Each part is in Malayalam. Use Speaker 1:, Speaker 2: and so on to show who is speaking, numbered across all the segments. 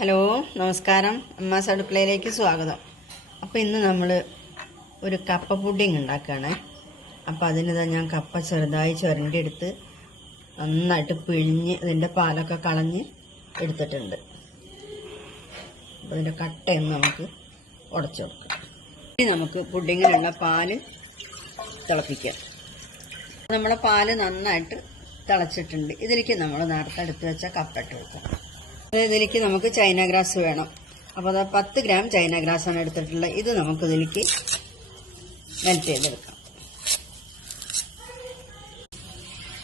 Speaker 1: ഹലോ നമസ്കാരം. അമ്മാസ് അടുക്കളയിലേക്ക് സ്വാഗതം. അപ്പോൾ ഇന്ന് നമ്മൾ ഒരു കപ്പ പുഡിങ് ഉണ്ടാക്കുകയാണ്. അപ്പോൾ അതിനിതാ ഞാൻ കപ്പ ചെറുതായി ചൊരണ്ടെടുത്ത് നന്നായിട്ട് പിഴിഞ്ഞ് ഇതിന്റെ പാലൊക്കെ കളഞ്ഞ് എടുത്തിട്ടുണ്ട്. അപ്പോൾ ഇതിന്റെ കട്ടയൊന്ന് നമുക്ക് ഉടച്ചു കൊടുക്കാം. ഇനി നമുക്ക് പുഡിങ്ങിനുള്ള പാൽ തിളപ്പിക്കാം. നമ്മുടെ പാൽ നന്നായിട്ട് തിളച്ചിട്ടുണ്ട്. ഇതിലേക്ക് നമ്മൾ നേരത്തെ എടുത്ത് വെച്ച കപ്പ ഇട്ട് അത് ഇതിലേക്ക് നമുക്ക് ചൈന ഗ്രാസ് വേണം. അപ്പോൾ അത് പത്ത് ഗ്രാം ചൈന ഗ്രാസ് ആണ് എടുത്തിട്ടുള്ളത്. ഇത് നമുക്ക് ഇതിലേക്ക് മെൽറ്റ് ചെയ്തെടുക്കാം.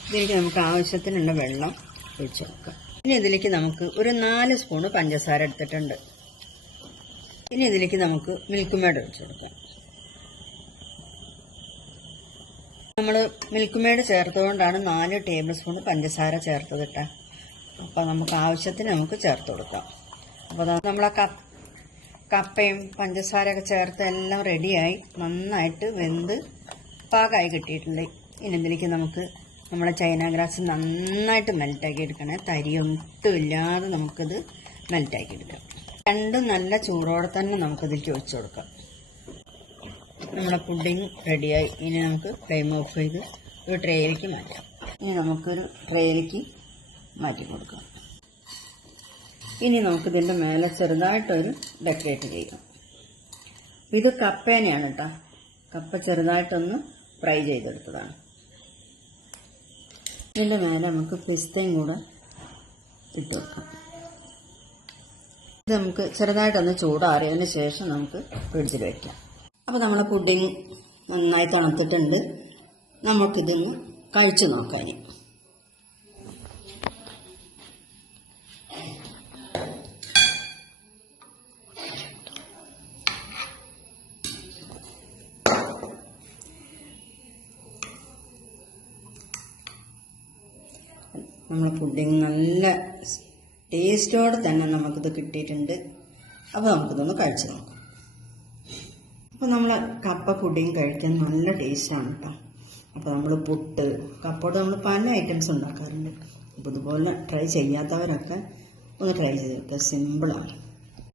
Speaker 1: ഇതിലേക്ക് നമുക്ക് ആവശ്യത്തിനുള്ള വെള്ളം ഒഴിച്ചു കൊടുക്കാം. ഇനി ഇതിലേക്ക് നമുക്ക് ഒരു നാല് സ്പൂണ് പഞ്ചസാര എടുത്തിട്ടുണ്ട്. ഇനി ഇതിലേക്ക് നമുക്ക് മിൽക്ക് മേഡ് ഒഴിച്ചു കൊടുക്കാം. നമ്മൾ മിൽക്ക് മേഡ് ചേർത്തുകൊണ്ടാണ് നാല് ടേബിൾ സ്പൂൺ പഞ്ചസാര ചേർത്തത് കേട്ടോ അപ്പോൾ നമുക്ക് ആവശ്യത്തിന് നമുക്ക് ചേർത്ത് കൊടുക്കാം. അപ്പോൾ നമ്മളെ കപ്പ് കപ്പയും പഞ്ചസാരയൊക്കെ ചേർത്ത് എല്ലാം റെഡിയായി. നന്നായിട്ട് വെന്ത് പാകമായി കിട്ടിയിട്ടുണ്ട്. ഇനി ഇതിലേക്ക് നമുക്ക് നമ്മുടെ ചൈന ഗ്രാസ് നന്നായിട്ട് മെൽറ്റാക്കി എടുക്കണേ. തരിയൊട്ടുമില്ലാതെ നമുക്കിത് മെൽറ്റാക്കി എടുക്കാം. രണ്ടും നല്ല ചൂടോടെ തന്നെ നമുക്കിതിലേക്ക് ഒഴിച്ചു കൊടുക്കാം. നമ്മുടെ പുഡിങ് റെഡിയായി. ഇനി നമുക്ക് ഫ്ലെയിം ഓഫ് ചെയ്ത് ഒരു ട്രേയിലേക്ക് മാറ്റാം. ഇനി നമുക്കൊരു ട്രേയിലേക്ക് മാറ്റി കൊടുക്കാം ഇനി നമുക്ക് ഇതിന്റെ മേലെ ചെറുതായിട്ടൊരു ഡെക്കറേറ്റ് ചെയ്യാം. ഇത് കപ്പേനെയാണ് കേട്ടോ കപ്പ ചെറുതായിട്ടൊന്ന് ഫ്രൈ ചെയ്തെടുത്തതാണ്. ഇതിന്റെ മേലെ നമുക്ക് പിസ്തയും കൂടെ ഇട്ട് വെക്കാം. ഇത് നമുക്ക് ചെറുതായിട്ടൊന്ന് ചൂടാറിയതിന് ശേഷം നമുക്ക് ഫ്രിഡ്ജിൽ വയ്ക്കാം അപ്പോൾ നമ്മളെ പുഡിങ് നന്നായി തണുത്തിട്ടുണ്ട്. നമുക്കിതൊന്ന് കഴിച്ചു നോക്കാം ഇനി. നമ്മളെ പുഡിങ് നല്ല ടേസ്റ്റോടെ തന്നെ നമുക്കിത് കിട്ടിയിട്ടുണ്ട്. അപ്പോൾ നമുക്കിതൊന്ന് കഴിച്ചു നോക്കാം. അപ്പോൾ നമ്മൾ കപ്പ പുഡിങ് കഴിക്കാൻ നല്ല ടേസ്റ്റാണ് കേട്ടോ അപ്പോൾ നമ്മൾ പുട്ട് കപ്പോട് നമ്മൾ പല ഐറ്റംസ് ഉണ്ടാക്കാറുണ്ട്. അപ്പോൾ ഇതുപോലെ ട്രൈ ചെയ്യാത്തവരൊക്കെ ഒന്ന് ട്രൈ ചെയ്ത് നോക്കുക സിമ്പിളാണ്